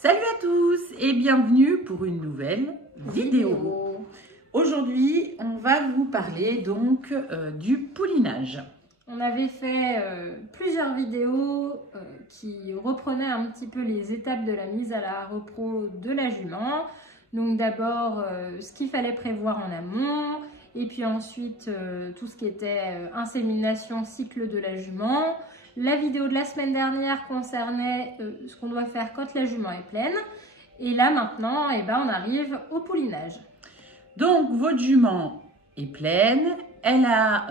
Salut à tous et bienvenue pour une nouvelle vidéo. Aujourd'hui, on va vous parler donc du poulinage. On avait fait plusieurs vidéos qui reprenaient un petit peu les étapes de la mise à la repro de la jument. Donc d'abord, ce qu'il fallait prévoir en amont, et puis ensuite tout ce qui était insémination, cycle de la jument. La vidéo de la semaine dernière concernait ce qu'on doit faire quand la jument est pleine. Et là maintenant, on arrive au poulinage. Donc votre jument est pleine, elle a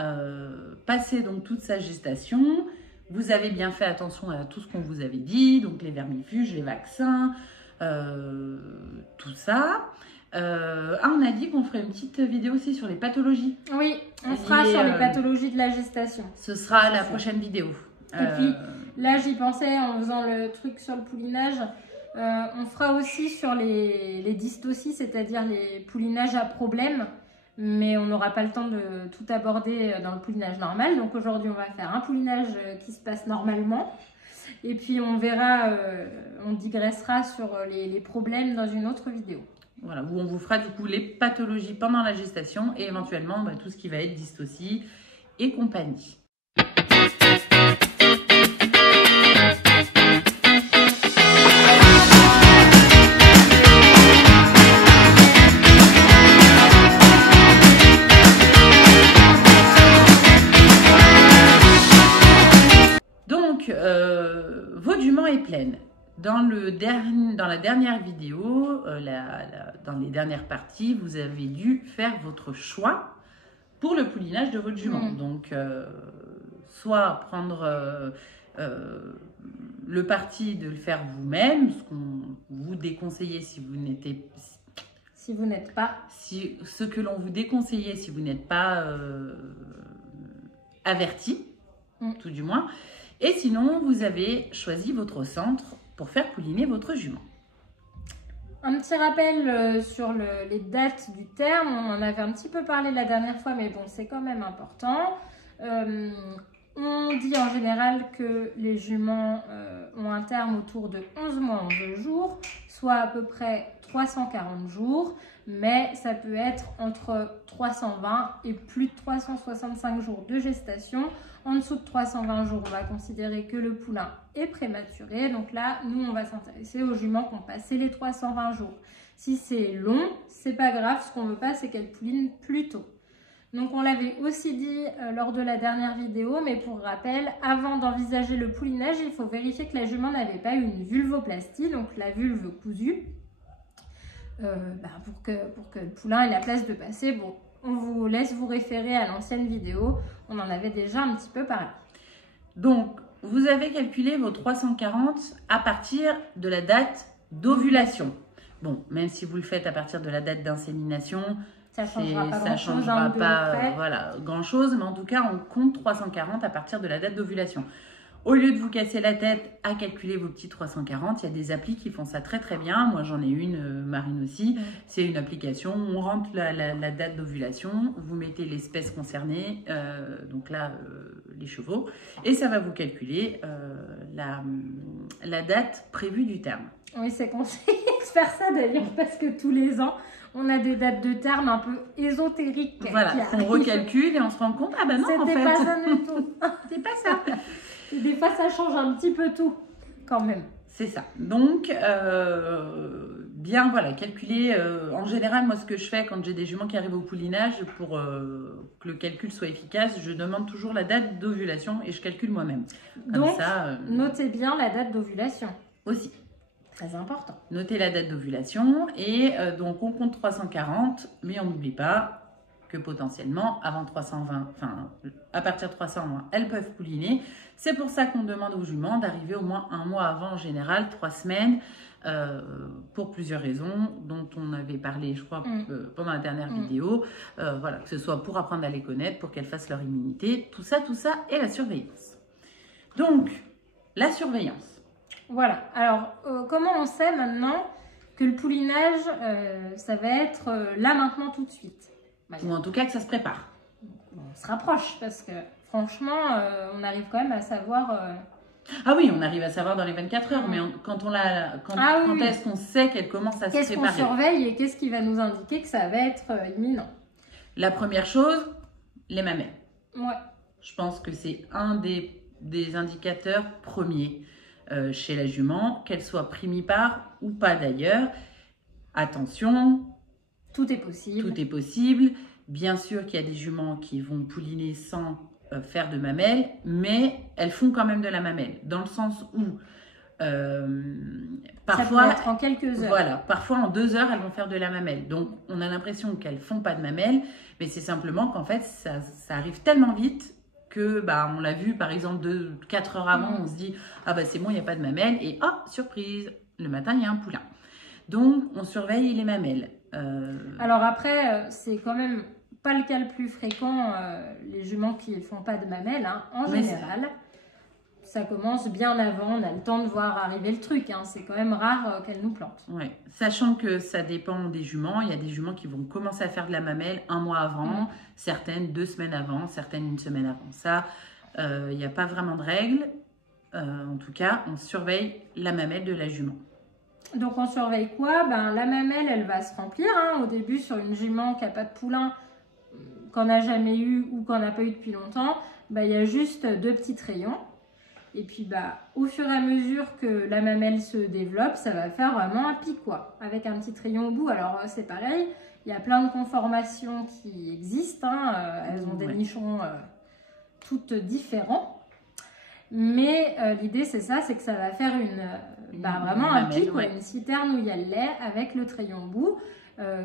passé donc toute sa gestation. Vous avez bien fait attention à tout ce qu'on vous avait dit, donc les vermifuges, les vaccins, tout ça. On a dit qu'on ferait une petite vidéo aussi sur les pathologies. Oui, on fera sur les pathologies de la gestation. Ce sera la prochaine vidéo. Et puis là, j'y pensais en faisant le truc sur le poulinage. On fera aussi sur les dystocies, c'est-à-dire les poulinages à problème. Mais on n'aura pas le temps de tout aborder dans le poulinage normal. Donc aujourd'hui, on va faire un poulinage qui se passe normalement. Et puis on verra, on digressera sur les problèmes dans une autre vidéo. Voilà, où on vous fera du coup les pathologies pendant la gestation et éventuellement tout ce qui va être dystocie et compagnie. Donc, votre jument est pleine. Dans la dernière vidéo, dans les dernières parties, vous avez dû faire votre choix pour le poulinage de votre jument. Donc, soit prendre le parti de le faire vous-même, ce qu'on vous déconseillait si vous n'êtes pas... ce que l'on vous déconseillait si vous n'êtes pas averti, tout du moins. Et sinon, vous avez choisi votre centre pour faire pouliner votre jument. Un petit rappel sur les dates du terme. On en avait un petit peu parlé la dernière fois, mais bon, c'est quand même important. On dit en général que les juments ont un terme autour de 11 mois en 2 jours, soit à peu près 340 jours, mais ça peut être entre 320 et plus de 365 jours de gestation. En dessous de 320 jours, on va considérer que le poulain est prématuré. Donc là, nous, on va s'intéresser aux juments qui ont passé les 320 jours. Si c'est long, c'est pas grave. Ce qu'on veut pas, c'est qu'elles poulinent plus tôt. Donc on l'avait aussi dit lors de la dernière vidéo, mais pour rappel, avant d'envisager le poulinage, il faut vérifier que la jument n'avait pas eu une vulvoplastie, donc la vulve cousue, pour que le poulain ait la place de passer. Bon, on vous laisse vous référer à l'ancienne vidéo, on en avait déjà un petit peu parlé. Donc, vous avez calculé vos 340 à partir de la date d'ovulation. Bon, même si vous le faites à partir de la date d'insémination, ça ne changera pas grand-chose, mais en tout cas, on compte 340 à partir de la date d'ovulation. Au lieu de vous casser la tête à calculer vos petits 340, il y a des applis qui font ça très très bien. Moi, j'en ai une, Marine aussi. C'est une application où on rentre la date d'ovulation, vous mettez l'espèce concernée, donc là, les chevaux, et ça va vous calculer la date prévue du terme. Oui, c'est conseillé de faire ça d'ailleurs, parce que tous les ans, on a des dates de terme un peu ésotériques. Voilà, on recalcule et on se rend compte, ah ben non, en fait. C'était pas ça du tout. C'est pas ça. Et des fois, ça change un petit peu tout, quand même. C'est ça. Donc, bien, voilà, calculer. En général, moi, ce que je fais quand j'ai des juments qui arrivent au poulinage, pour que le calcul soit efficace, je demande toujours la date d'ovulation et je calcule moi-même. Donc, notez bien la date d'ovulation. Aussi. Très important. Notez la date d'ovulation et donc on compte 340, mais on n'oublie pas que potentiellement, avant 320, enfin à partir de 320, elles peuvent pouliner. C'est pour ça qu'on demande aux juments d'arriver au moins un mois avant, en général, 3 semaines, pour plusieurs raisons dont on avait parlé, je crois, pendant la dernière vidéo. Voilà, que ce soit pour apprendre à les connaître, pour qu'elles fassent leur immunité, tout ça, et la surveillance. Donc, la surveillance. Voilà, alors comment on sait maintenant que le poulinage, ça va être là maintenant tout de suite? Ou en tout cas que ça se prépare. On se rapproche parce que franchement, on arrive quand même à savoir Ah oui, on arrive à savoir dans les 24 heures, mais quand est-ce qu'on sait qu'elle commence à se préparer? Qu'est-ce qu'on surveille et qu'est-ce qui va nous indiquer que ça va être imminent? La première chose, les mamelles. Ouais. Je pense que c'est un des indicateurs premiers chez la jument, qu'elle soit primipare ou pas d'ailleurs. Attention, tout est possible. Tout est possible. Bien sûr qu'il y a des juments qui vont pouliner sans faire de mamelles, mais elles font quand même de la mamelle, dans le sens où parfois, ça peut être en quelques heures. Voilà, parfois en 2 heures, elles vont faire de la mamelle. Donc, on a l'impression qu'elles font pas de mamelle, mais c'est simplement qu'en fait, ça arrive tellement vite que, bah, on l'a vu, par exemple, 4 heures avant, on se dit, ah bah c'est bon, il n'y a pas de mamelle, et hop, surprise, le matin, il y a un poulain. Donc, on surveille les mamelles. Alors après, c'est quand même pas le cas le plus fréquent, les juments qui ne font pas de mamelles, hein. En général. Ça commence bien avant, on a le temps de voir arriver le truc, hein. C'est quand même rare qu'elles nous plantent. Ouais. Sachant que ça dépend des juments, il y a des juments qui vont commencer à faire de la mamelle 1 mois avant, certaines 2 semaines avant, certaines 1 semaine avant. Ça, il n'y a pas vraiment de règle. En tout cas, on surveille la mamelle de la jument. Donc on surveille quoi? Ben, la mamelle, elle va se remplir, hein. Au début, sur une jument qui n'a pas de poulain, qu'on n'a jamais eu ou qu'on n'a pas eu depuis longtemps, ben, il y a juste 2 petits rayons. Et puis, bah, au fur et à mesure que la mamelle se développe, ça va faire vraiment un pic, quoi, avec un petit rayon au bout. Alors, c'est pareil, il y a plein de conformations qui existent, hein. Elles ont des nichons toutes différents. Mais l'idée, c'est ça, c'est que ça va faire vraiment un pic, une citerne où il y a le lait avec le rayon au bout,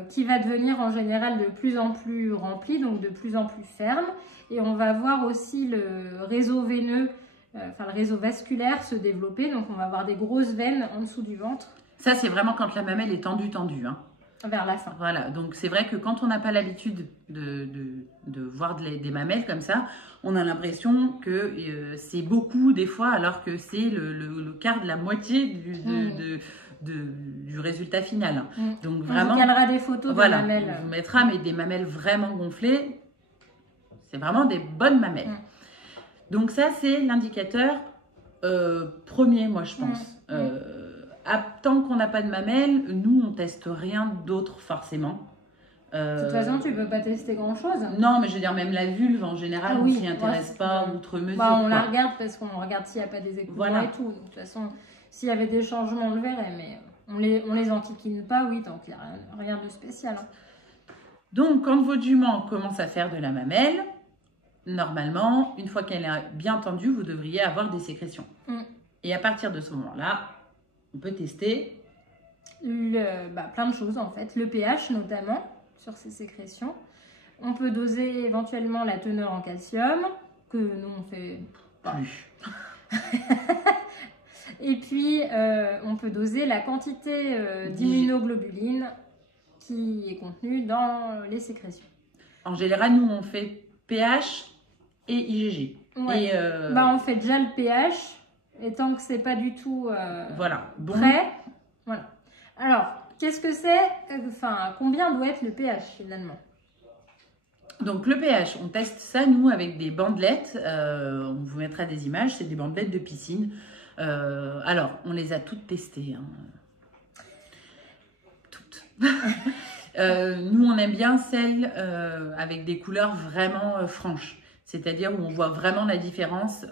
qui va devenir en général de plus en plus rempli, donc de plus en plus ferme. Et on va voir aussi le réseau veineux, le réseau vasculaire se développer, donc on va avoir des grosses veines en dessous du ventre. Ça, c'est vraiment quand la mamelle est tendue, hein. Vers la fin. Voilà, donc c'est vrai que quand on n'a pas l'habitude de voir des mamelles comme ça, on a l'impression que c'est beaucoup des fois, alors que c'est le quart de la moitié du résultat final. Donc vraiment, on vous calera des photos de mamelles. On vous mettra mais des mamelles vraiment gonflées, c'est vraiment des bonnes mamelles. Donc ça, c'est l'indicateur premier, moi, je pense. Tant qu'on n'a pas de mamelles, nous, on teste rien d'autre, forcément. De toute façon, tu ne peux pas tester grand-chose. Non, mais je veux dire, même la vulve, en général, on ne s'y intéresse pas outre mesure. Bah, on la regarde parce qu'on regarde s'il n'y a pas des écoulements et tout. Donc, de toute façon, s'il y avait des changements, on le verrait. Mais on les enquiquine pas, oui, tant qu'il n'y a rien de spécial. Hein. Donc, quand votre jument commence à faire de la mamelle, normalement, une fois qu'elle est bien tendue, vous devriez avoir des sécrétions. Et à partir de ce moment-là, on peut tester plein de choses en fait. Le pH notamment sur ces sécrétions. On peut doser éventuellement la teneur en calcium, que nous on fait pas. Et puis on peut doser la quantité d'immunoglobuline qui est contenue dans les sécrétions. En général, nous on fait pH et IgG. Ouais. Et on fait déjà le pH, et tant que c'est pas du tout prêt. Voilà. Alors, qu'est-ce que c'est? Combien doit être le pH finalement? Donc le pH, on teste ça nous avec des bandelettes. On vous mettra des images, c'est des bandelettes de piscine. Alors, on les a toutes testées. Hein. Toutes. Nous, on aime bien celles avec des couleurs vraiment franches. C'est-à-dire où on voit vraiment la différence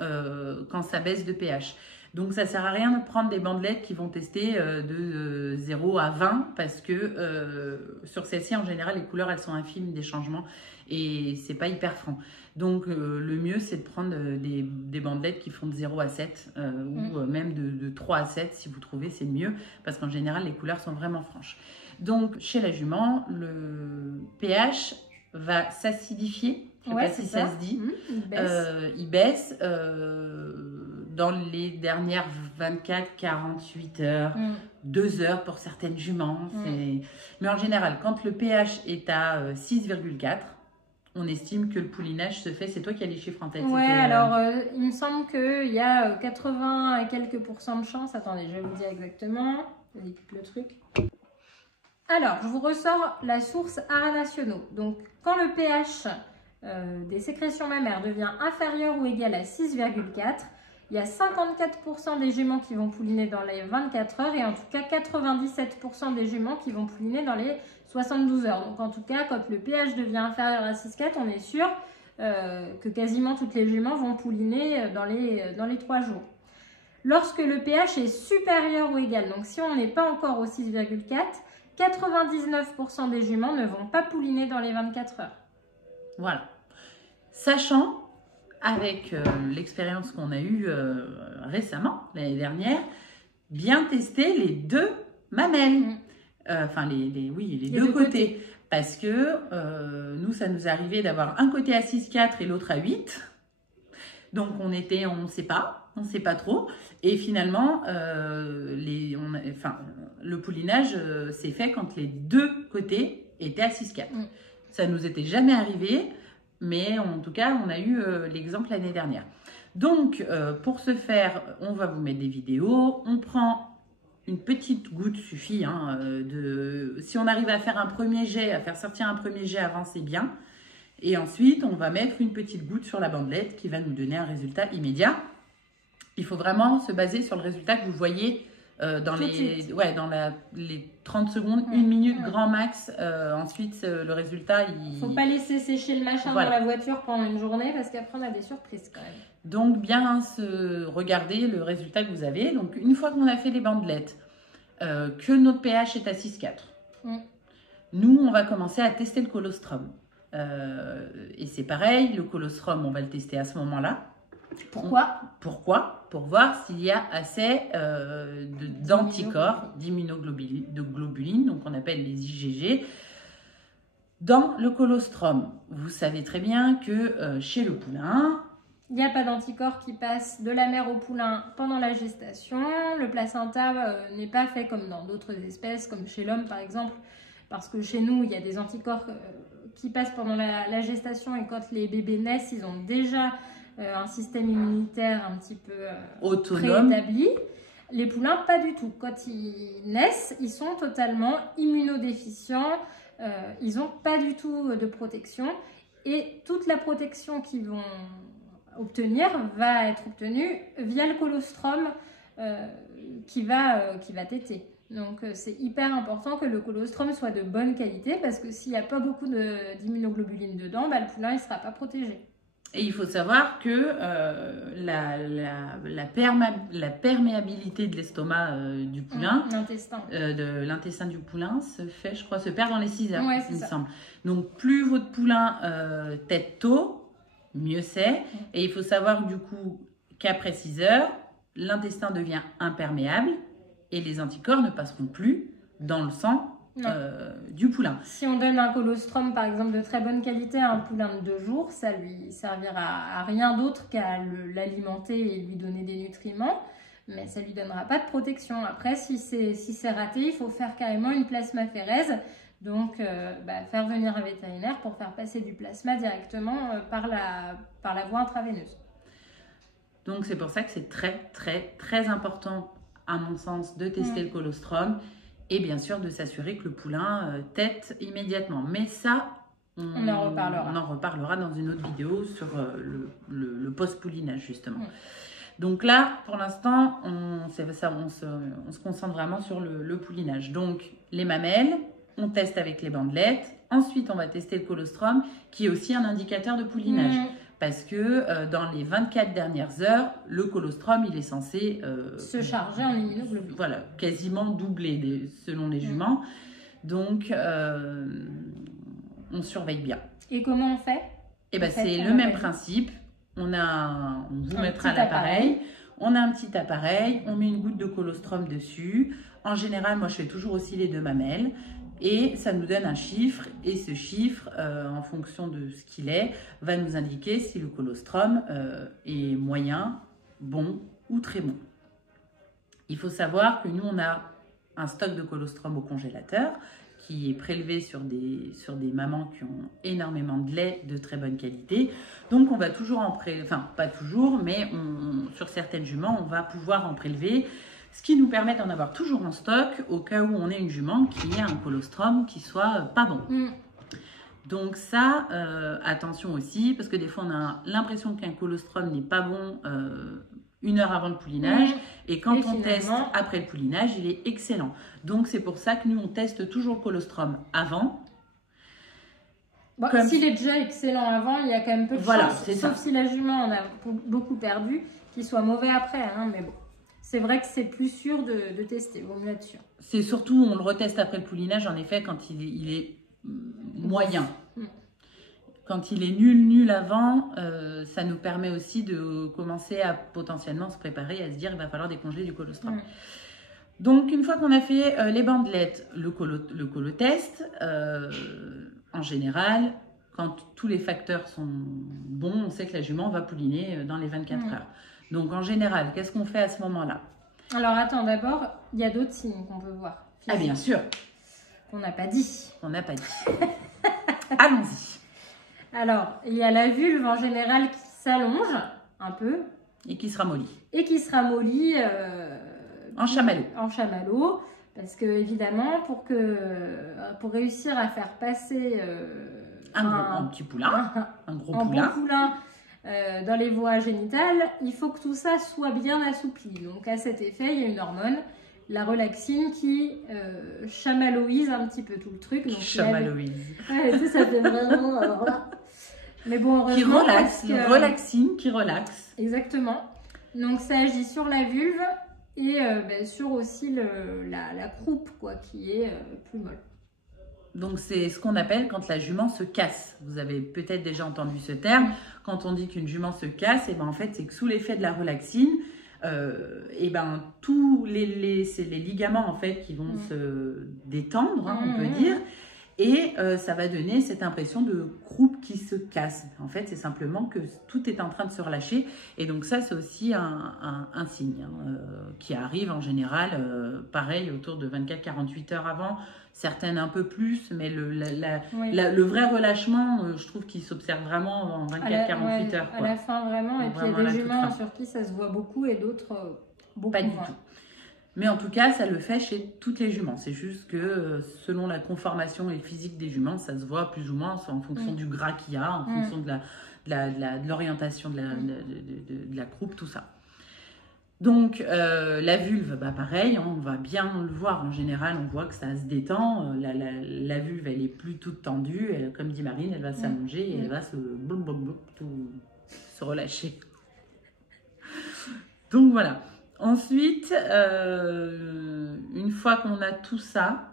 quand ça baisse de pH. Donc, ça ne sert à rien de prendre des bandelettes qui vont tester de 0 à 20 parce que sur celles-ci, en général, les couleurs, elles sont infimes des changements et c'est pas hyper franc. Donc, le mieux, c'est de prendre des bandelettes qui font de 0 à 7 ou même de 3 à 7 si vous trouvez, c'est mieux parce qu'en général, les couleurs sont vraiment franches. Donc, chez la jument, le pH va s'acidifier. Je ne sais pas si ça se dit. Il baisse dans les dernières 24-48 heures, 2 heures pour certaines juments. Mais en général, quand le pH est à 6,4, on estime que le poulinage se fait. C'est toi qui as les chiffres en tête. Ouais, alors il me semble qu'il y a 80 et quelques % de chance. Attendez, je vais vous dire exactement. Je découpe le truc. Alors, je vous ressors la source ARA nationaux. Donc, quand le pH des sécrétions mammaires devient inférieur ou égal à 6,4, il y a 54% des juments qui vont pouliner dans les 24 heures et en tout cas 97% des juments qui vont pouliner dans les 72 heures. Donc en tout cas, quand le pH devient inférieur à 6,4, on est sûr que quasiment toutes les juments vont pouliner dans les 3 jours. Lorsque le pH est supérieur ou égal, donc si on n'est pas encore au 6,4, 99% des juments ne vont pas pouliner dans les 24 heures. Voilà. Sachant, avec l'expérience qu'on a eue récemment, l'année dernière, bien tester les 2 mamelles. Enfin, les deux côtés. Parce que nous, ça nous arrivait d'avoir un côté à 6,4 et l'autre à 8. Donc, on ne sait pas trop. Et finalement, le poulinage s'est fait quand les 2 côtés étaient à 6,4. Ça nous était jamais arrivé, mais en tout cas, on a eu l'exemple l'année dernière. Donc, pour ce faire, on va vous mettre des vidéos. On prend une petite goutte suffit. Si on arrive à faire un premier jet, à faire sortir un premier jet avant, c'est bien. Et ensuite, on va mettre une petite goutte sur la bandelette qui va nous donner un résultat immédiat. Il faut vraiment se baser sur le résultat que vous voyez dans les 30 secondes, 1 minute grand max. Ensuite, le résultat, il ne faut pas laisser sécher le machin dans la voiture pendant une journée parce qu'après, on a des surprises quand même. Donc, bien regarder le résultat que vous avez. Donc, une fois qu'on a fait les bandelettes, que notre pH est à 6,4, nous, on va commencer à tester le colostrum. Et c'est pareil, le colostrum, on va le tester à ce moment-là. Pourquoi ? Pour voir s'il y a assez d'anticorps, d'immunoglobulines, donc on appelle les IgG, dans le colostrum. Vous savez très bien que chez le poulain, il n'y a pas d'anticorps qui passent de la mère au poulain pendant la gestation. Le placenta n'est pas fait comme dans d'autres espèces, comme chez l'homme par exemple, parce que chez nous, il y a des anticorps qui passent pendant la gestation et quand les bébés naissent, ils ont déjà un système immunitaire un petit peu autonome, préétabli. Les poulains, pas du tout. Quand ils naissent, ils sont totalement immunodéficients. Ils n'ont pas du tout de protection. Et toute la protection qu'ils vont obtenir va être obtenue via le colostrum qui va téter. Donc c'est hyper important que le colostrum soit de bonne qualité parce que s'il n'y a pas beaucoup d'immunoglobulines dedans, le poulain ne sera pas protégé. Et il faut savoir que la perméabilité de l'estomac du poulain, de l'intestin du poulain, se perd dans les 6 heures, il me semble. Donc plus votre poulain tète tôt, mieux c'est. Et il faut savoir du coup qu'après 6 heures, l'intestin devient imperméable et les anticorps ne passeront plus dans le sang du poulain. Si on donne un colostrum par exemple de très bonne qualité à un poulain de 2 jours, ça lui servira à rien d'autre qu'à l'alimenter et lui donner des nutriments, mais ça lui donnera pas de protection. Après, si c'est raté, il faut faire carrément une plasmaphérèse, donc faire venir un vétérinaire pour faire passer du plasma directement par la voie intraveineuse. Donc c'est pour ça que c'est très très très important à mon sens de tester le colostrum et bien sûr de s'assurer que le poulain tète immédiatement. Mais ça, on en reparlera dans une autre vidéo sur le post-poulinage justement. Donc là, pour l'instant, on se concentre vraiment sur le poulinage. Donc les mamelles, on teste avec les bandelettes. Ensuite, on va tester le colostrum qui est aussi un indicateur de poulinage. Parce que dans les 24 dernières heures, le colostrum, il est censé se charger en immunoglobulines. Voilà, quasiment doubler selon les juments. Donc, on surveille bien. Et comment on fait? C'est le même principe. On vous mettra l'appareil. On a un petit appareil. On met une goutte de colostrum dessus. En général, moi, je fais toujours aussi les 2 mamelles. Et ça nous donne un chiffre, et ce chiffre, en fonction de ce qu'il est, va nous indiquer si le colostrum est moyen, bon ou très bon. Il faut savoir que nous, on a un stock de colostrum au congélateur qui est prélevé sur des mamans qui ont énormément de lait de très bonne qualité. Donc, on va toujours en prélever, enfin, pas toujours, mais sur certaines juments, on va pouvoir en prélever. Ce qui nous permet d'en avoir toujours en stock au cas où on ait une jument qui ait un colostrum qui soit pas bon. Donc ça, attention aussi, parce que des fois on a l'impression qu'un colostrum n'est pas bon 1 heure avant le poulinage. Et quand on finalement... teste après le poulinage, il est excellent. Donc, c'est pour ça que nous, on teste toujours le colostrum avant. Bon, s'il est déjà excellent avant, il y a quand même peu de chance, sauf si la jument en a beaucoup perdu, qu'il soit mauvais après. Hein, mais bon, c'est vrai que c'est plus sûr de tester, vaut mieux être sûr. C'est surtout, on le reteste après le poulinage, en effet, quand il est moyen. Quand il est nul avant, ça nous permet aussi de commencer à potentiellement se préparer, à se dire il va falloir décongeler du colostrum. Donc, une fois qu'on a fait les bandelettes, le colotest, en général, quand tous les facteurs sont bons, on sait que la jument va pouliner dans les 24 heures. Donc, en général, qu'est-ce qu'on fait à ce moment-là? Alors, attends, d'abord, il y a d'autres signes qu'on peut voir. Ah, bien sûr. Qu'on n'a pas dit. Qu'on n'a pas dit. Allons-y. Alors, il y a la vulve en général qui s'allonge un peu. Et qui se ramollit. Et qui se ramollit en chamallow. En chamallow. Parce que, évidemment, pour réussir à faire passer un petit poulain, un gros poulain, bon poulain dans les voies génitales, il faut que tout ça soit bien assoupli. Donc, à cet effet, il y a une hormone, la relaxine, qui chamalloise un petit peu tout le truc. Donc, chamalloise. Ouais, ça fait vraiment... Mais bon, qui relaxe, relaxine qui relaxe. Exactement. Donc, ça agit sur la vulve et sur aussi la croupe, quoi, qui est plus molle. Donc, c'est ce qu'on appelle quand la jument se casse. Vous avez peut-être déjà entendu ce terme. Quand on dit qu'une jument se casse, et ben, en fait, c'est que sous l'effet de la relaxine, et ben, c'est les ligaments en fait, qui vont se détendre, hein, on peut dire. Et ça va donner cette impression de croupe qui se casse. En fait, c'est simplement que tout est en train de se relâcher. Et donc ça, c'est aussi un signe qui arrive en général, pareil, autour de 24-48 heures avant. Certaines un peu plus, mais le vrai relâchement, je trouve qu'il s'observe vraiment en 24-48 heures. Quoi. À la fin, vraiment. Et puis, il y a des juments sur qui ça se voit beaucoup et d'autres beaucoup pas moins. Du tout. Mais en tout cas, ça le fait chez toutes les juments. C'est juste que selon la conformation et le physique des juments, ça se voit plus ou moins en fonction du gras qu'il y a, en fonction de l'orientation de la croupe, tout ça. Donc, la vulve, bah, pareil, on va bien le voir. En général, on voit que ça se détend. La vulve, elle est plus toute tendue. Elle, comme dit Marine, elle va s'allonger et elle va se relâcher. Donc, voilà. Ensuite, une fois qu'on a tout ça,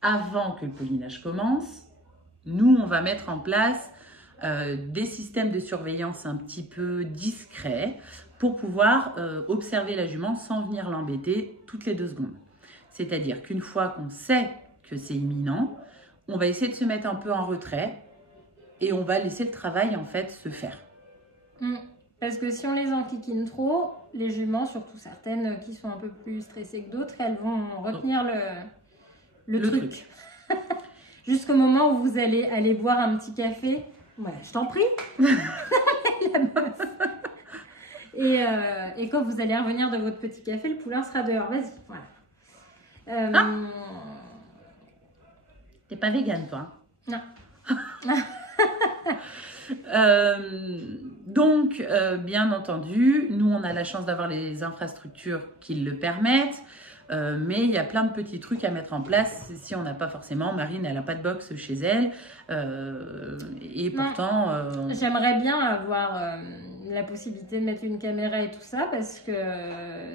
avant que le poulinage commence, nous, on va mettre en place des systèmes de surveillance un petit peu discrets pour pouvoir observer la jument sans venir l'embêter toutes les 2 secondes. C'est-à-dire qu'une fois qu'on sait que c'est imminent, on va essayer de se mettre un peu en retrait et on va laisser le travail en fait se faire. Parce que si on les enquiquine trop, les juments, surtout certaines qui sont un peu plus stressées que d'autres, elles vont retenir le truc. Jusqu'au moment où vous allez aller boire un petit café. Voilà, je t'en prie. La meuf. Et quand vous allez revenir de votre petit café, le poulain sera dehors. Vas-y, voilà. T'es pas végane, toi? Non. Donc, bien entendu, nous, on a la chance d'avoir les infrastructures qui le permettent, mais il y a plein de petits trucs à mettre en place si on n'a pas forcément. Marine, elle n'a pas de box chez elle, et pourtant... J'aimerais bien avoir la possibilité de mettre une caméra et tout ça, parce que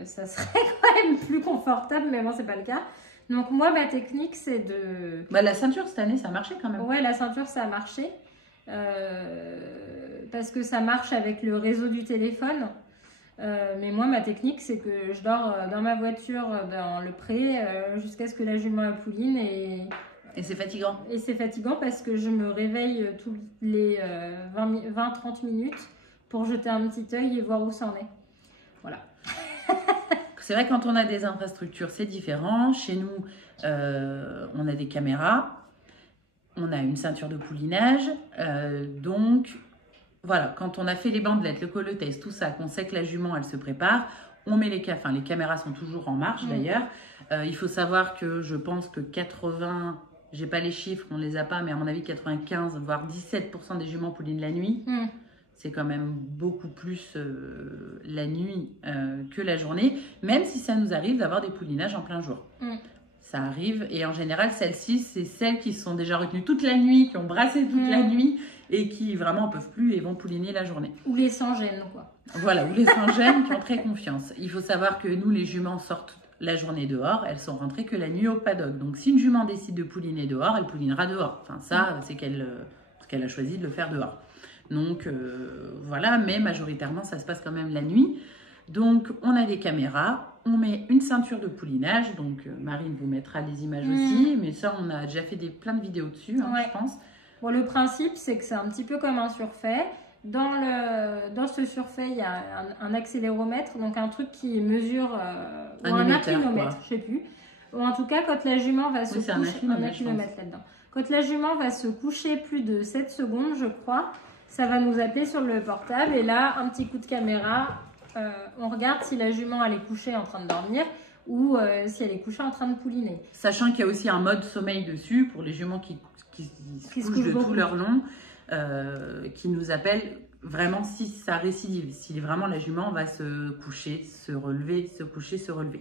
ça serait quand même plus confortable, mais bon, c'est pas le cas. Donc moi, ma technique, c'est de... Bah, la ceinture, cette année, ça a marché quand même. Ouais, la ceinture, ça a marché. Parce que ça marche avec le réseau du téléphone. Mais moi, ma technique, c'est que je dors dans ma voiture, dans le pré, jusqu'à ce que la jument pouline. Et c'est fatigant. Et c'est fatigant parce que je me réveille tous les 20-30 minutes pour jeter un petit œil et voir où ça en est. Voilà. C'est vrai, quand on a des infrastructures, c'est différent. Chez nous, on a des caméras. On a une ceinture de poulinage, donc voilà, quand on a fait les bandelettes, le colotest, tout ça, qu'on sait que la jument, elle se prépare, on met les caméras sont toujours en marche d'ailleurs. Il faut savoir que je pense que 80, j'ai pas les chiffres, on les a pas, mais à mon avis 95, voire 17% des juments poulinent la nuit. c'est quand même beaucoup plus la nuit que la journée, même si ça nous arrive d'avoir des poulinages en plein jour. Ça arrive, et en général, celles-ci, c'est celles qui se sont déjà retenues toute la nuit, qui ont brassé toute la nuit, et qui vraiment en peuvent plus et vont pouliner la journée. Ou les sans-gêne, quoi. Voilà, ou les sans-gêne qui ont très confiance. Il faut savoir que nous, les juments sortent la journée dehors, elles sont rentrées que la nuit au paddock. Donc, si une jument décide de pouliner dehors, elle poulinera dehors. Enfin, ça, c'est qu'elle a choisi de le faire dehors. Donc, voilà, mais majoritairement, ça se passe quand même la nuit. Donc, on a des caméras, on met une ceinture de poulinage. Donc, Marine vous mettra des images aussi, mais ça, on a déjà fait plein de vidéos dessus, hein, je pense. Bon, le principe, c'est que c'est un petit peu comme un surfait. Dans ce surfait, il y a un accéléromètre, donc un truc qui mesure, ou un inclinomètre, je sais plus. Ou en tout cas, quand la jument va se coucher, un inclinomètre là-dedans. Quand la jument va se coucher plus de 7 secondes, je crois, ça va nous appeler sur le portable. Et là, un petit coup de caméra, on regarde si la jument elle est couchée en train de dormir ou si elle est couchée en train de pouliner. Sachant qu'il y a aussi un mode sommeil dessus pour les juments qui se couchent de tout leur long. Qui nous appelle vraiment si ça récidive, si vraiment la jument va se coucher, se relever, se coucher, se relever.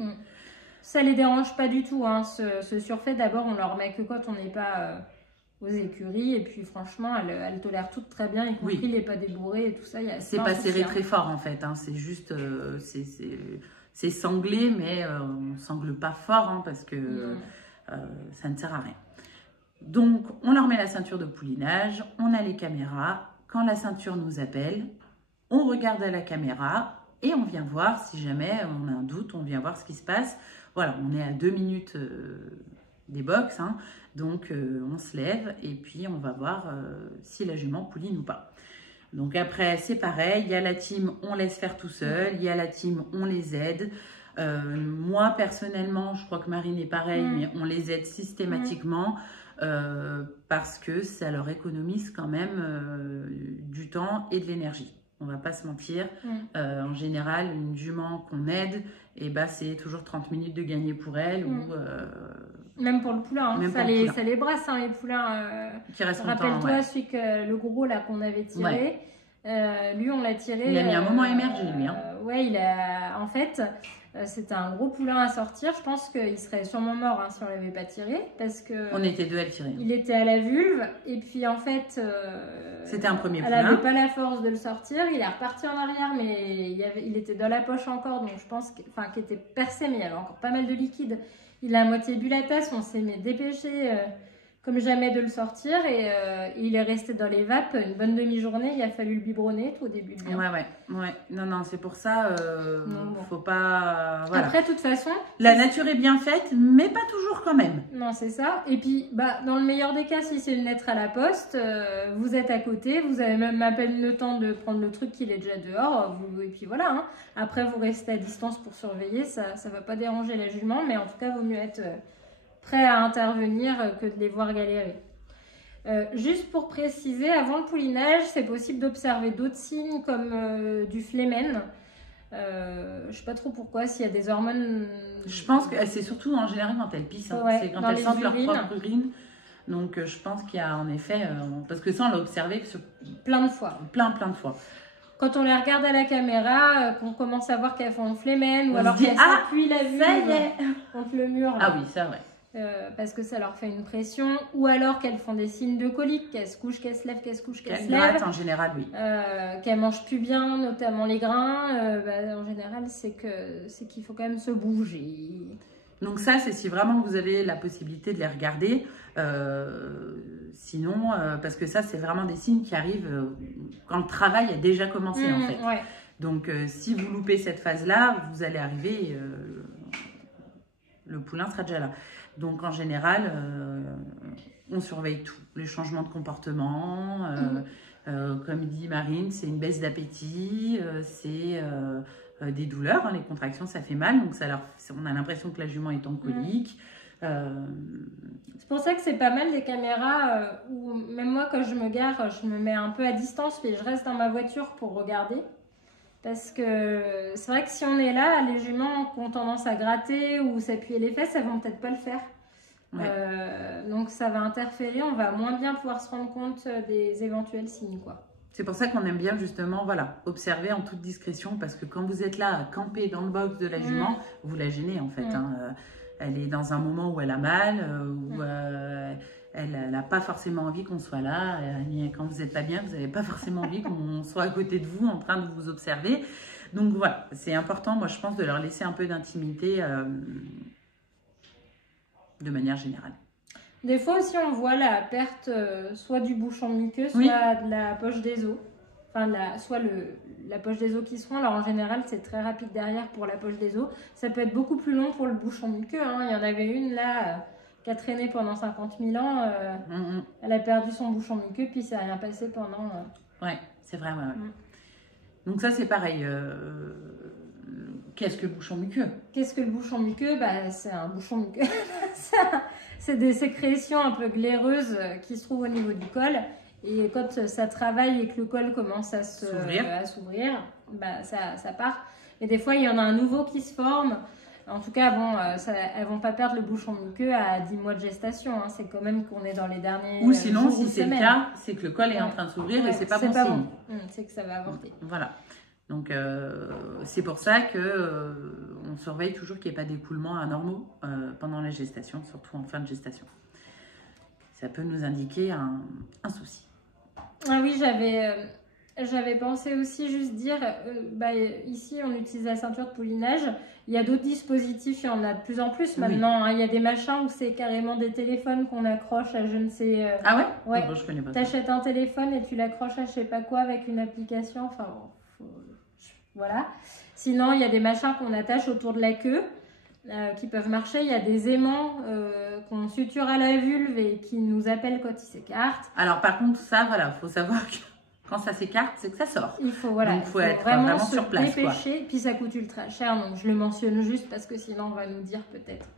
Ça les dérange pas du tout, hein. Ce surfait, d'abord, on leur met que quand on n'est pas aux écuries, et puis franchement, elles tolèrent toutes très bien, y compris les pas débourrés et tout ça. C'est pas serré très fort en fait, hein. C'est juste, c'est sanglé, mais on sangle pas fort, hein, parce que ça ne sert à rien. Donc, on leur met la ceinture de poulinage, on a les caméras. Quand la ceinture nous appelle, on regarde à la caméra et on vient voir, si jamais on a un doute, on vient voir ce qui se passe. Voilà, on est à 2 minutes des box, hein, donc on se lève et puis on va voir si la jument pouline ou pas. Donc après, c'est pareil, il y a la team, on laisse faire tout seul, il y a la team, on les aide. Moi, personnellement, je crois que Marine est pareil, mais on les aide systématiquement. Parce que ça leur économise quand même du temps et de l'énergie. On va pas se mentir. En général, une jument qu'on aide, et c'est toujours 30 minutes de gagner pour elle. Ou, même pour le poulain, hein. Ça les brasse, hein, les poulains. Rappelle-toi, le gros là qu'on avait tiré. Lui, on l'a tiré. Il a mis un moment à émerger, lui. Hein. En fait, c'était un gros poulain à sortir. Je pense qu'il serait sûrement mort, hein, si on l'avait pas tiré, parce que on était deux à le tirer. Il était à la vulve, et puis en fait, c'était un premier poulain. Elle n'avait pas la force de le sortir. Il est reparti en arrière, mais il était dans la poche encore, donc je pense qu'il était percé, mais il y avait encore pas mal de liquide. Il a à moitié bu la tasse. On s'est dépêché comme jamais de le sortir, et il est resté dans les vapes une bonne demi-journée. Il a fallu le biberonner tout au début. Ouais. Non, c'est pour ça, faut pas... Voilà. Après, de toute façon... La nature est bien faite, mais pas toujours quand même. Non, c'est ça. Et puis, dans le meilleur des cas, si c'est une lettre à la poste, vous êtes à côté, vous avez même à peine le temps de prendre le truc qu'il est déjà dehors, et puis voilà. Hein. Après, vous restez à distance pour surveiller, ça ne va pas déranger la jument, mais en tout cas, il vaut mieux être prêt à intervenir que de les voir galérer. Juste pour préciser, avant le poulinage, c'est possible d'observer d'autres signes comme du phlémène. Je sais pas trop pourquoi, s'il y a des hormones... Je pense que c'est surtout en général quand elles pissent, hein. C'est quand elles sentent leur propre urine. Donc je pense qu'il y a en effet... parce que ça, on l'a observé plein de fois. Plein de fois. Quand on les regarde à la caméra, qu'on commence à voir qu'elles font le phlémène, ou alors qu'elles s'appuient la vulve contre le mur. Ah oui, c'est vrai. Parce que ça leur fait une pression, ou alors qu'elles font des signes de colique, qu'elles se couchent, qu'elles se lèvent, qu'elles se couchent, qu'elles se lèvent. En général, oui. Qu'elles mangent plus bien, notamment les grains. En général, c'est qu'il faut quand même se bouger. Donc ça, c'est si vraiment vous avez la possibilité de les regarder. Sinon, parce que ça, c'est vraiment des signes qui arrivent quand le travail a déjà commencé, en fait. Ouais. Donc, si vous loupez cette phase-là, vous allez arriver... le poulain sera déjà là. Donc, en général, on surveille tout. Les changements de comportement, comme dit Marine, c'est une baisse d'appétit, c'est des douleurs. Hein, les contractions, ça fait mal. Donc, on a l'impression que la jument est en colique. C'est pour ça que c'est pas mal des caméras où, même moi, quand je me gare, je me mets un peu à distance et je reste dans ma voiture pour regarder. Parce que c'est vrai que si on est là, les juments qui ont tendance à gratter ou s'appuyer les fesses, elles vont peut-être pas le faire. Donc ça va interférer, on va moins bien pouvoir se rendre compte des éventuels signes, quoi. C'est pour ça qu'on aime bien justement, voilà, observer en toute discrétion, parce que quand vous êtes là à camper dans le box de la jument, vous la gênez en fait. Hein. Elle est dans un moment où elle a mal, où elle n'a pas forcément envie qu'on soit là. Quand vous n'êtes pas bien, vous n'avez pas forcément envie qu'on soit à côté de vous en train de vous observer. Donc voilà, c'est important, moi je pense, de leur laisser un peu d'intimité de manière générale. Des fois aussi, on voit la perte soit du bouchon muqueux, soit de la poche des os. Enfin, soit la poche des os qui se fond. Alors en général, c'est très rapide derrière pour la poche des os. Ça peut être beaucoup plus long pour le bouchon muqueux. Hein. Il y en avait une là qui a traîné pendant 50 000 ans. Elle a perdu son bouchon muqueux, puis ça n'a rien passé pendant... Ouais, c'est vrai. Donc ça, c'est pareil. Qu'est-ce que le bouchon muqueux? Qu'est-ce que le bouchon muqueux? C'est un bouchon muqueux. C'est des sécrétions un peu glaireuses qui se trouvent au niveau du col. Et quand ça travaille et que le col commence à s'ouvrir, ça part. Et des fois, il y en a un nouveau qui se forme. En tout cas, bon, elles ne vont pas perdre le bouchon muqueux à 10 mois de gestation. Hein. C'est quand même qu'on est dans les derniers Ou sinon, si c'est le cas, c'est que le col est en train de s'ouvrir et c'est pas bon signe. C'est que ça va avorter. Voilà. Donc, c'est pour ça qu'on surveille toujours qu'il n'y ait pas d'écoulement anormaux pendant la gestation, surtout en fin de gestation. Ça peut nous indiquer un souci. Ah oui, j'avais pensé aussi juste dire, ici on utilise la ceinture de poulinage. Il y a d'autres dispositifs, il y en a de plus en plus maintenant. Hein. Il y a des machins où c'est carrément des téléphones qu'on accroche à je ne sais... Ah ouais? Ouais. Bon, je connais pas. T'achètes un téléphone et tu l'accroches à je sais pas quoi avec une application. Enfin bon, voilà. Sinon, il y a des machins qu'on attache autour de la queue qui peuvent marcher. Il y a des aimants qu'on suture à la vulve et qui nous appellent quand ils s'écartent. Alors par contre, ça, voilà, il faut savoir que quand ça s'écarte, c'est que ça sort. Il faut, voilà, donc, il faut être vraiment sur place. Dépêcher. Puis ça coûte ultra cher, donc je le mentionne juste parce que sinon on va nous dire peut-être,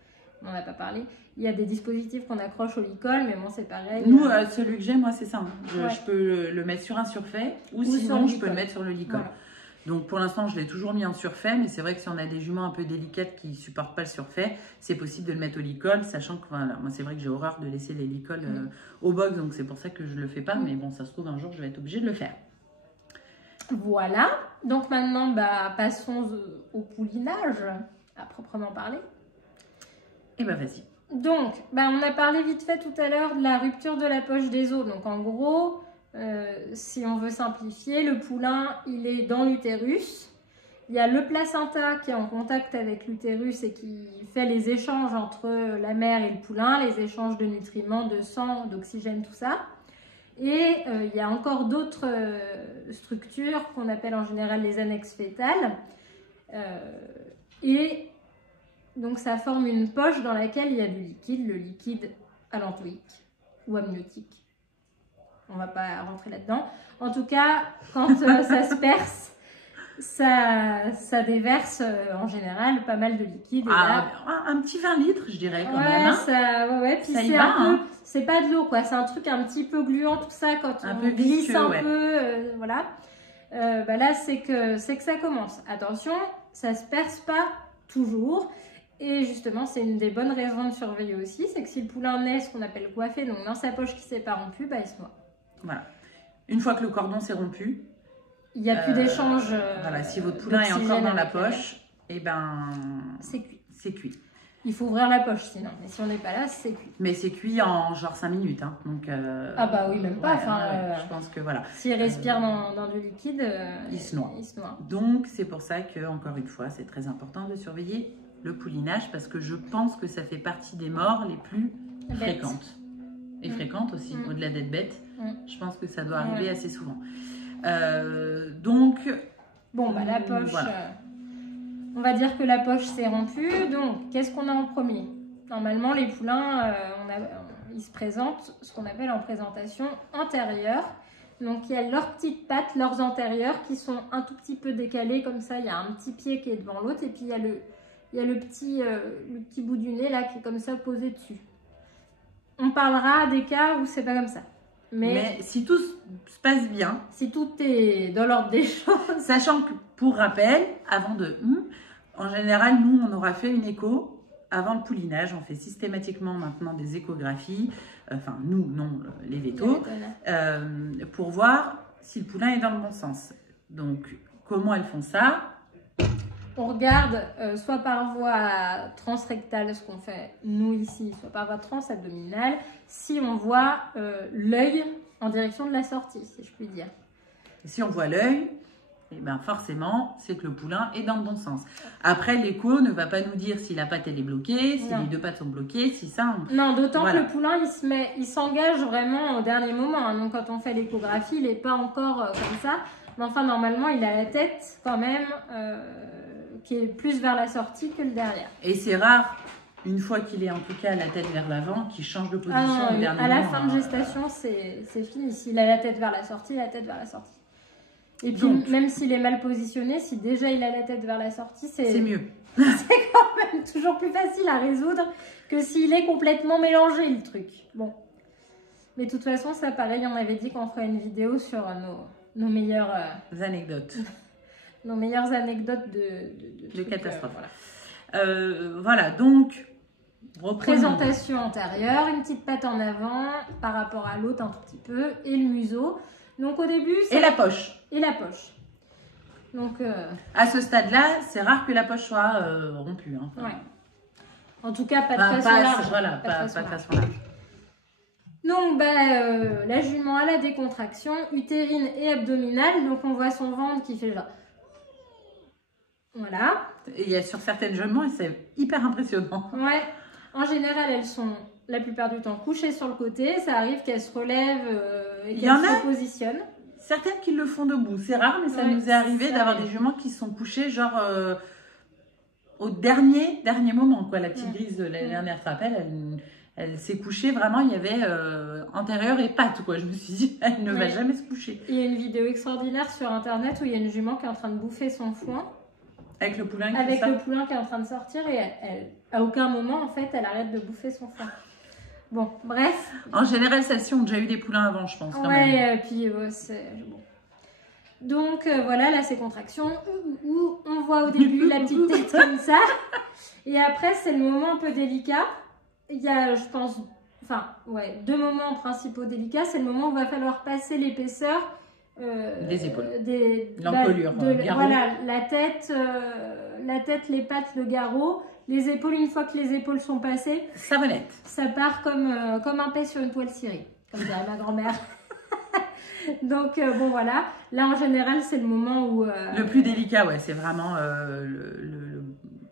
on n'en a pas parlé. Il y a des dispositifs qu'on accroche au licol, mais bon, c'est pareil. Nous, celui que j'ai, moi, c'est ça. Hein. Je peux le mettre sur un surfait ou sinon je peux le mettre sur le licol. Voilà. Donc pour l'instant, je l'ai toujours mis en surfait, mais c'est vrai que si on a des juments un peu délicates qui ne supportent pas le surfait, c'est possible de le mettre au licol, sachant que voilà, moi c'est vrai que j'ai horreur de laisser les licols au box, donc c'est pour ça que je ne le fais pas, mais bon, ça se trouve un jour, je vais être obligée de le faire. Voilà, donc maintenant, passons au poulinage, à proprement parler. Et vas-y. Donc, on a parlé vite fait tout à l'heure de la rupture de la poche des os, donc en gros... si on veut simplifier, le poulain, il est dans l'utérus. Il y a le placenta qui est en contact avec l'utérus et qui fait les échanges entre la mère et le poulain, les échanges de nutriments, de sang, d'oxygène, tout ça. Et il y a encore d'autres structures qu'on appelle en général les annexes fétales. Et donc ça forme une poche dans laquelle il y a du liquide, le liquide allantoïque ou amniotique. On ne va pas rentrer là-dedans. En tout cas, quand ça se perce, ça déverse en général pas mal de liquide. Et un petit 20 litres, je dirais, quand même. Hein. Puis c'est un peu, c'est pas de l'eau, quoi. C'est un truc un petit peu gluant, tout ça, quand on glisse un peu. Voilà. Là, c'est que ça commence. Attention, ça se perce pas toujours. Et justement, c'est une des bonnes raisons de surveiller aussi. C'est que si le poulain naît, ce qu'on appelle coiffé, donc dans sa poche qui s'est pas rompue, il se noie. Voilà. Une fois que le cordon s'est rompu, il n'y a plus d'échange. Voilà, si votre poulain est encore dans la poche, c'est cuit. C'est cuit. Il faut ouvrir la poche sinon, mais si on n'est pas là, c'est cuit. Mais c'est cuit en genre 5 minutes. Hein. Donc, oui, même pas. Je pense que voilà. S'il respire dans du liquide, il se noie. Donc, c'est pour ça que, encore une fois, c'est très important de surveiller le poulinage parce que je pense que ça fait partie des morts les plus fréquentes. Et fréquentes aussi, au-delà d'être bête. Je pense que ça doit arriver assez souvent. Donc... Bon, la poche... Voilà. On va dire que la poche s'est rompue. Donc, qu'est-ce qu'on a en premier? Normalement, les poulains, ils se présentent ce qu'on appelle en présentation antérieure. Donc, il y a leurs petites pattes, leurs antérieures, qui sont un tout petit peu décalées. Comme ça, il y a un petit pied qui est devant l'autre. Et puis, il y a le petit bout du nez, là, qui est comme ça, posé dessus. On parlera des cas où c'est pas comme ça. Mais si tout se passe bien, si tout est dans l'ordre des choses, sachant que pour rappel, en général, nous on aura fait une écho avant le poulinage. On fait systématiquement maintenant des échographies, enfin nous non, les vétos, pour voir si le poulain est dans le bon sens. Donc, comment elles font ça? On regarde soit par voie transrectale, ce qu'on fait nous ici, soit par voie transabdominale, si on voit l'œil en direction de la sortie, si je puis dire. Et si on voit l'œil, eh ben forcément, c'est que le poulain est dans le bon sens. Après, l'écho ne va pas nous dire si la patte elle est bloquée, si les deux pattes sont bloquées, si ça... Non, d'autant que le poulain, il s'engage vraiment au dernier moment. Hein. Donc, quand on fait l'échographie, il n'est pas encore comme ça. Mais enfin, normalement, il a la tête quand même qui est plus vers la sortie que le derrière. Et c'est rare, une fois qu'il est en tout cas la tête vers l'avant, qu'il change de position au dernier moment. À la fin de gestation, c'est fini. S'il a la tête vers la sortie, la tête vers la sortie. Et puis, donc, même s'il est mal positionné, si déjà il a la tête vers la sortie, c'est mieux. C'est quand même toujours plus facile à résoudre que s'il est complètement mélangé, le truc. Bon. Mais de toute façon, ça, pareil, on avait dit qu'on ferait une vidéo sur nos meilleures anecdotes. Nos meilleures anecdotes de catastrophe. Voilà, donc, présentation antérieure, une petite patte en avant par rapport à l'autre un tout petit peu, et le museau. Donc au début... Et la poche. Et la poche. Donc... À ce stade-là, c'est rare que la poche soit rompue. Hein. Ouais. En tout cas, pas de façon large. Voilà, pas de façon large. Donc, la jument a la décontraction utérine et abdominale. Donc, on voit son ventre qui fait genre... Voilà. Et il y a sur certaines juments, et c'est hyper impressionnant. Ouais. En général, elles sont la plupart du temps couchées sur le côté. Ça arrive qu'elles se relèvent et qu'elles se positionnent. Certaines qui le font debout. C'est rare, mais ça nous est arrivé d'avoir des juments qui sont couchées genre au dernier moment. Quoi. La petite grise, la dernière se rappelle, elle s'est couchée vraiment, il y avait antérieur et patte. Quoi. Je me suis dit, elle ne va jamais se coucher. Il y a une vidéo extraordinaire sur Internet où il y a une jument qui est en train de bouffer son foin. Avec le poulain qui le poulain qui est en train de sortir et à aucun moment, en fait, elle arrête de bouffer son foin. Bon, bref. En général, celles-ci ont déjà eu des poulins avant, je pense. Ouais, et puis c'est bon. Donc voilà, là c'est contraction où on voit au début la petite tête comme ça. Et après, c'est le moment un peu délicat. Il y a, je pense, deux moments principaux délicats. C'est le moment où il va falloir passer l'épaisseur des épaules. L'encolure. Voilà, la tête, les pattes, le garrot. Les épaules, une fois que les épaules sont passées, savonnette. Ça part comme un paix sur une toile cirée, comme dirait ma grand-mère. Donc, bon, voilà. Là, en général, c'est le moment où... Le plus délicat, ouais, c'est vraiment le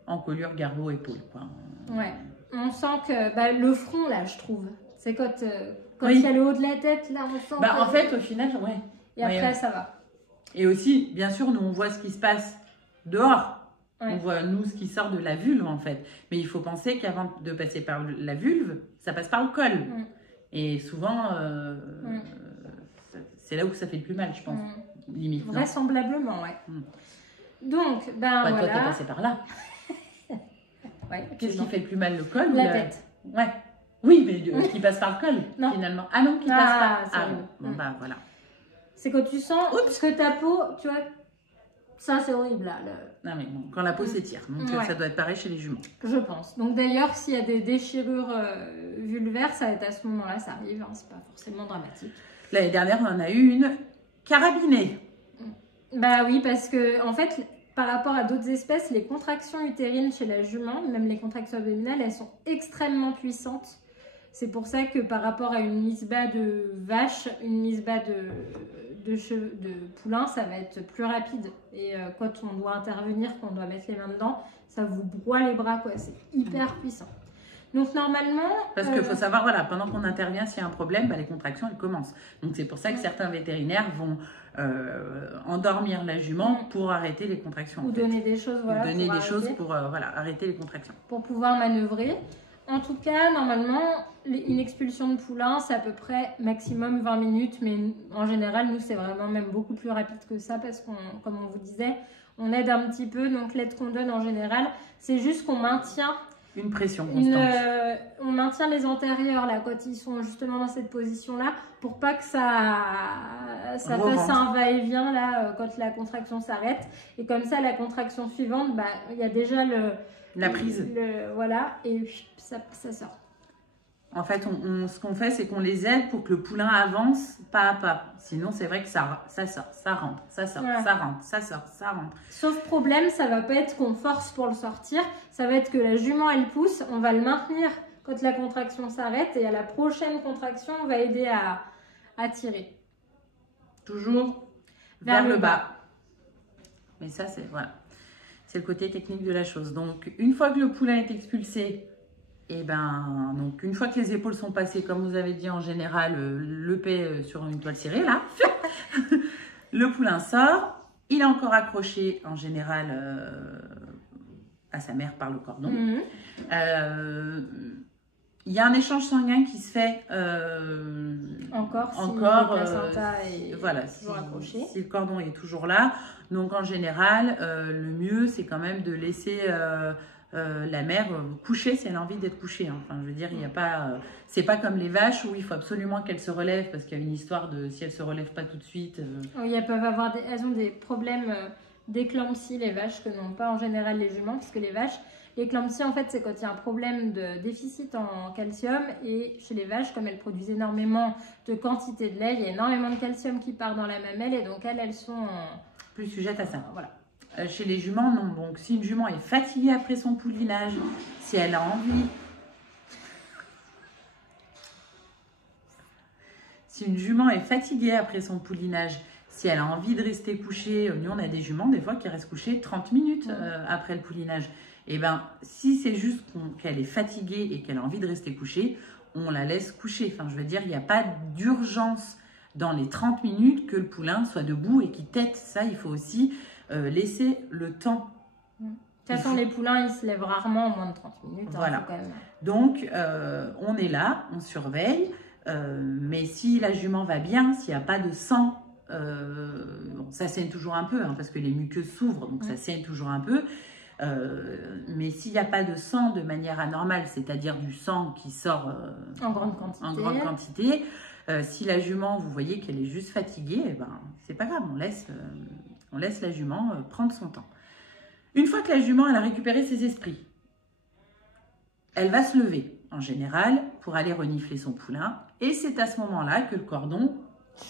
encolure, garrot, épaule, quoi. Ouais. On sent que le front, là, je trouve. C'est quand il y a le haut de la tête, là, on sent en fait, au final, ouais. Et après, ça va. Et aussi, bien sûr, nous, on voit ce qui se passe dehors. Ouais. On voit, nous, ce qui sort de la vulve, en fait. Mais il faut penser qu'avant de passer par la vulve, ça passe par le col. Et souvent, c'est là où ça fait le plus mal, je pense. Limite. Vraisemblablement, ouais. Donc, voilà. Toi, t'es passé par là. Ouais, qu'est-ce qui fait le plus mal, le col la tête. Ouais. Oui, mais qui passe par le col, finalement. Ah non, qui passe par... Ah, bon, voilà. C'est quand tu sens que ta peau, tu vois... Ça, c'est horrible, là. Non, mais bon, quand la peau s'étire. Donc, ça doit être pareil chez les juments. Je pense. Donc, d'ailleurs, s'il y a des déchirures vulvaires, ça va être à ce moment-là, ça arrive. Hein, c'est pas forcément dramatique. L'année dernière, on en a eu une carabinée. Bah oui, parce que, en fait, par rapport à d'autres espèces, les contractions utérines chez la jument, même les contractions abdominales, elles sont extrêmement puissantes. C'est pour ça que par rapport à une mise-bas de vache, une mise-bas de poulain, ça va être plus rapide. Et quand on doit intervenir, quand on doit mettre les mains dedans, ça vous broie les bras, quoi. C'est hyper puissant. Donc normalement... Parce qu'il faut savoir, voilà, pendant qu'on intervient, s'il y a un problème, les contractions, elles commencent. Donc c'est pour ça que certains vétérinaires vont endormir la jument pour arrêter les contractions. Ou donner des choses, voilà. Ou donner des choses pour arrêter les contractions. Pour pouvoir manœuvrer. En tout cas, normalement, une expulsion de poulain, c'est à peu près maximum 20 minutes. Mais en général, nous, c'est vraiment même beaucoup plus rapide que ça parce qu'on, comme on vous disait, on aide un petit peu. Donc l'aide qu'on donne en général, c'est juste qu'on maintient une pression constante. On maintient les antérieurs là, quand ils sont justement dans cette position-là pour pas que ça fasse un va-et-vient là, quand la contraction s'arrête. Et comme ça, la contraction suivante, il y a déjà la prise. Voilà, et ça sort. En fait, ce qu'on fait, c'est qu'on les aide pour que le poulain avance pas à pas. Sinon, c'est vrai que ça sort, ça rentre, ça sort, Ouais. ça rentre, ça sort, ça rentre. Sauf problème, ça va pas être qu'on force pour le sortir, ça va être que la jument elle pousse, on va le maintenir quand la contraction s'arrête et à la prochaine contraction, on va aider à tirer. Toujours vers le bas. Mais ça, c'est voilà. C'est le côté technique de la chose. Donc, une fois que le poulain est expulsé, et ben, donc une fois que les épaules sont passées, comme vous avez dit en général, le paix sur une toile cirée, là, le poulain sort. Il est encore accroché en général à sa mère par le cordon. Il y a un échange sanguin qui se fait encore si le placenta est voilà, toujours accroché. Si le cordon est toujours là. Donc en général, le mieux c'est quand même de laisser la mère coucher si elle a envie d'être couchée. Hein. Enfin, je veux dire, il n'y a pas, c'est pas comme les vaches où il faut absolument qu'elle se relève parce qu'il y a une histoire de si elle se relève pas tout de suite. Oui, elles ont des problèmes d'éclampsie les vaches que n'ont pas en général les juments, parce que les vaches, l'éclampsie en fait c'est quand il y a un problème de déficit en calcium et chez les vaches comme elles produisent énormément de quantité de lait, il y a énormément de calcium qui part dans la mamelle et donc elles sont plus sujettes à ça. Voilà. Chez les juments, non. Donc, si une jument est fatiguée après son poulinage, si elle a envie... Si une jument est fatiguée après son poulinage, si elle a envie de rester couchée, nous, on a des juments, des fois, qui restent couchées 30 minutes après le poulinage. Et bien, si c'est juste qu'elle est fatiguée et qu'elle a envie de rester couchée, on la laisse coucher. Enfin, je veux dire, il n'y a pas d'urgence dans les 30 minutes que le poulain soit debout et qu'il tète. Ça, il faut aussi... laisser le temps. De toute façon, les poulains, ils se lèvent rarement en moins de 30 minutes. Voilà. Hein, quand même. Donc, on est là, on surveille. Mais si la jument va bien, s'il n'y a pas de sang, ça saigne toujours un peu, hein, parce que les muqueuses s'ouvrent, donc ça saigne toujours un peu. Mais s'il n'y a pas de sang de manière anormale, c'est-à-dire du sang qui sort en grande quantité, si la jument, vous voyez qu'elle est juste fatiguée, eh ben, c'est pas grave, on laisse la jument prendre son temps. Une fois que la jument elle a récupéré ses esprits, elle va se lever en général pour aller renifler son poulain. Et c'est à ce moment-là que le cordon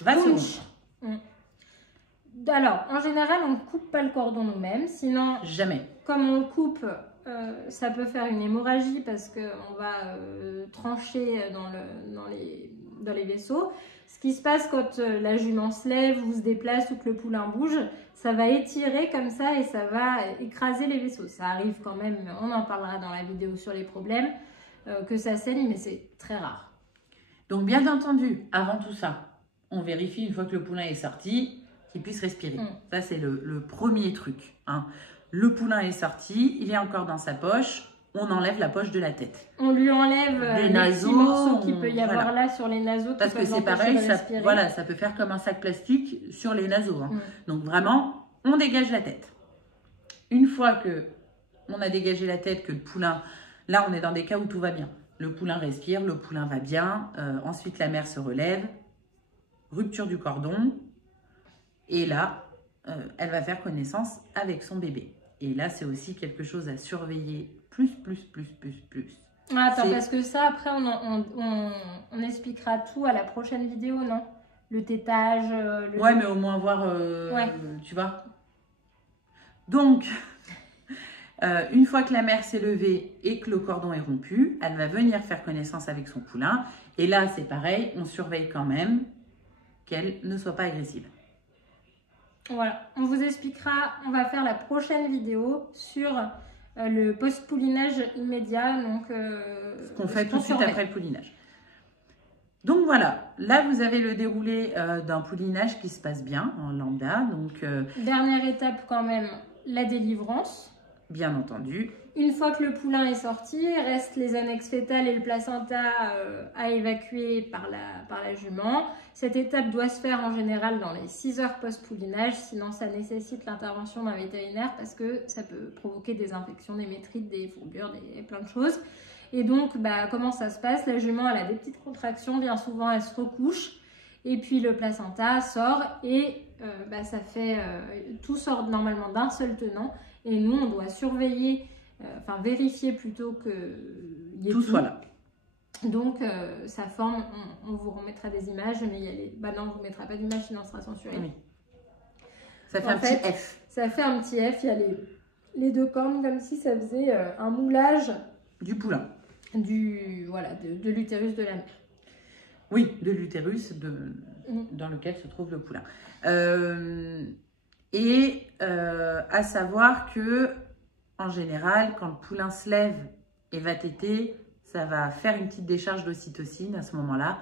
va se rompre. Alors, en général, on ne coupe pas le cordon nous-mêmes. Sinon, jamais. Comme on le coupe, ça peut faire une hémorragie parce qu'on va trancher dans les vaisseaux. Ce qui se passe quand la jument se lève ou se déplace ou que le poulain bouge, ça va étirer comme ça et ça va écraser les vaisseaux. Ça arrive quand même, on en parlera dans la vidéo sur les problèmes, que ça saigne, mais c'est très rare. Donc bien entendu, avant tout ça, on vérifie une fois que le poulain est sorti, qu'il puisse respirer. Ça c'est le premier truc. Hein. Le poulain est sorti, il est encore dans sa poche. On enlève la poche de la tête. On lui enlève les petits morceaux qu'il peut y avoir là sur les naseaux. Parce que c'est pareil, ça peut faire comme un sac plastique sur les naseaux. Hein. Donc vraiment, on dégage la tête. Une fois que on a dégagé la tête, que le poulain, là on est dans des cas où tout va bien. Le poulain respire, le poulain va bien. Ensuite la mère se relève, rupture du cordon. Et là, elle va faire connaissance avec son bébé. Et là, c'est aussi quelque chose à surveiller plus. Attends, parce que ça, après, on expliquera tout à la prochaine vidéo, non? Le tétage... Ouais, mais au moins voir, tu vois. Donc, une fois que la mère s'est levée et que le cordon est rompu, elle va venir faire connaissance avec son poulain. Et là, c'est pareil, on surveille quand même qu'elle ne soit pas agressive. Voilà, on vous expliquera, on va faire la prochaine vidéo sur le post-poulinage immédiat. Donc, ce qu'on fait tout de suite après le poulinage. Donc voilà, là vous avez le déroulé d'un poulinage qui se passe bien en lambda. Donc, dernière étape quand même, la délivrance. Bien entendu. Une fois que le poulain est sorti, il reste les annexes fétales et le placenta à évacuer par la jument. Cette étape doit se faire en général dans les 6 heures post-poulinage, sinon ça nécessite l'intervention d'un vétérinaire parce que ça peut provoquer des infections, des métrites, des fourgures, plein de choses. Et donc, comment ça se passe? La jument, elle a des petites contractions, bien souvent elle se recouche et puis le placenta sort et ça fait, tout sort normalement d'un seul tenant et nous, on doit surveiller... vérifier plutôt que tout soit là. Donc, ça forme, on vous remettra des images, mais il y a les... Bah non, on ne vous mettra pas d'image, sinon on sera censuré. Oui. Ça fait un petit F. Ça fait un petit F, il y a les deux cornes, comme si ça faisait un moulage. Du poulain. Voilà, de l'utérus de la mère. Oui, de l'utérus dans lequel se trouve le poulain. À savoir que, en général, quand le poulain se lève et va téter, ça va faire une petite décharge d'ocytocine à ce moment-là,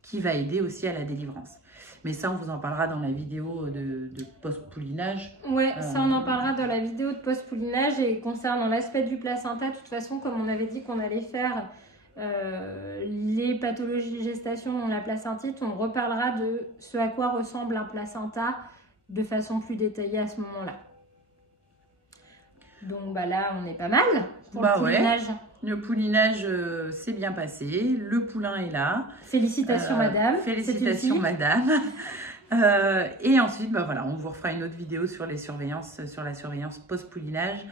qui va aider aussi à la délivrance. Mais ça, on vous en parlera dans la vidéo de post-poulinage. Oui, ça, on en parlera dans la vidéo de post-poulinage. Et concernant l'aspect du placenta, de toute façon, comme on avait dit qu'on allait faire les pathologies de gestation dans la placentite, on reparlera de ce à quoi ressemble un placenta de façon plus détaillée à ce moment-là. Donc bah là, on est pas mal pour le poulinage. Ouais. Le poulinage s'est bien passé, le poulain est là. Félicitations madame. Félicitations madame. Et ensuite, bah voilà, on vous refera une autre vidéo sur la surveillance post-poulinage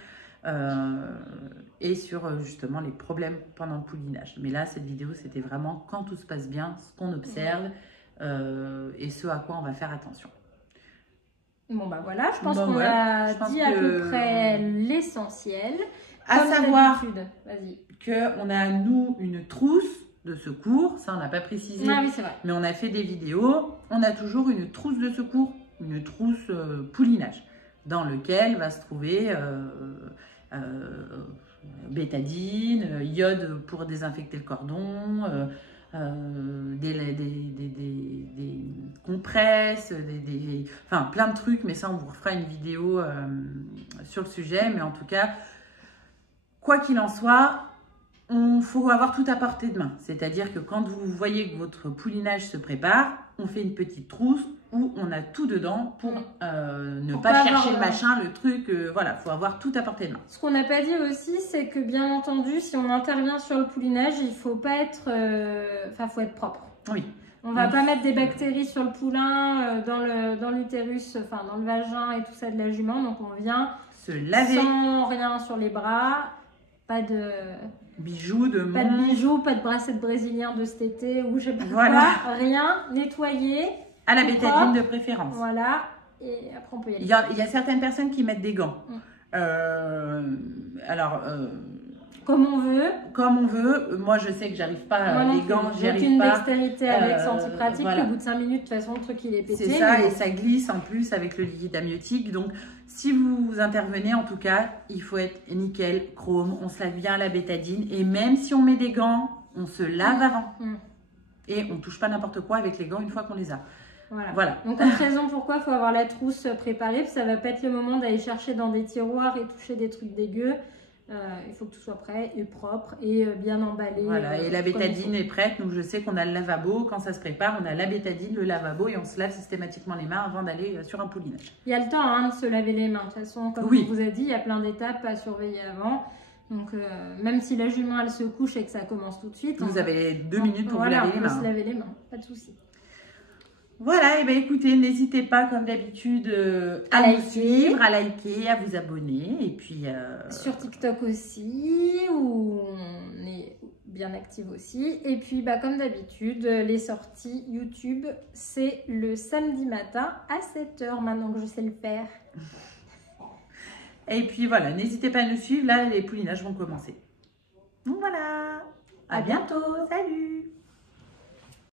et sur justement les problèmes pendant le poulinage. Mais là, cette vidéo, c'était vraiment quand tout se passe bien, ce qu'on observe et ce à quoi on va faire attention. Bon bah voilà, je pense qu'on a dit à peu près l'essentiel. À savoir qu'on a, nous, une trousse de secours, ça on n'a pas précisé, ah, oui, c'est vrai. Mais on a fait des vidéos, on a toujours une trousse de secours, une trousse poulinage, dans lequel va se trouver bétadine, iode pour désinfecter le cordon, des compresses, enfin plein de trucs, mais ça on vous refera une vidéo sur le sujet. Mais en tout cas, quoi qu'il en soit, il faut avoir tout à portée de main. C'est-à-dire que quand vous voyez que votre poulinage se prépare, on fait une petite trousse où on a tout dedans pour ne pas chercher le machin, le truc. Voilà, il faut avoir tout à portée de main. Ce qu'on n'a pas dit aussi, c'est que bien entendu, si on intervient sur le poulinage, il ne faut pas être... Enfin, il faut être propre. Oui. On ne va pas mettre des bactéries sur le poulain, dans l'utérus, enfin dans le vagin et tout ça de la jument. Donc on vient se laver sans rien sur les bras, pas de... bijoux, pas de bijoux, pas de bracelet brésilien de cet été ou je sais pas quoi, rien, nettoyer. À la bétadine de préférence. Voilà, et après on peut y aller. Il y a certaines personnes qui mettent des gants. Comme on veut. Comme on veut. Moi, je sais que j'arrive pas, les gants, j'y arrive pas. J'ai une dextérité avec, c'est antipratique. Voilà. Au bout de 5 minutes, de toute façon, le truc, il est pété. C'est ça, et ça glisse en plus avec le liquide amniotique. Donc, si vous intervenez, en tout cas, il faut être nickel, chrome. On se lave bien à la bétadine. Et même si on met des gants, on se lave avant. Et on ne touche pas n'importe quoi avec les gants une fois qu'on les a. Voilà. Donc, une raison pourquoi il faut avoir la trousse préparée. Parce que ça va pas être le moment d'aller chercher dans des tiroirs et toucher des trucs dégueux. Il faut que tout soit prêt et propre et bien emballé. Voilà, et la bétadine est prête. Donc, je sais qu'on a le lavabo. Quand ça se prépare, on a la bétadine, le lavabo et on se lave systématiquement les mains avant d'aller sur un poulinage. Il y a le temps de se laver les mains. De toute façon, comme on vous a dit, il y a plein d'étapes à surveiller avant. Donc, même si la jument, elle se couche et que ça commence tout de suite. Vous avez 2 minutes pour vous laver les mains. On peut se laver les mains, pas de souci. Voilà, et bien écoutez, n'hésitez pas comme d'habitude à nous suivre, à liker, à vous abonner. Et puis sur TikTok aussi, où on est bien active aussi. Et puis bah, comme d'habitude, les sorties YouTube, c'est le samedi matin à 7 h maintenant que je sais le faire. Et puis voilà, n'hésitez pas à nous suivre, là les poulinages vont commencer. Donc voilà, à bientôt, salut!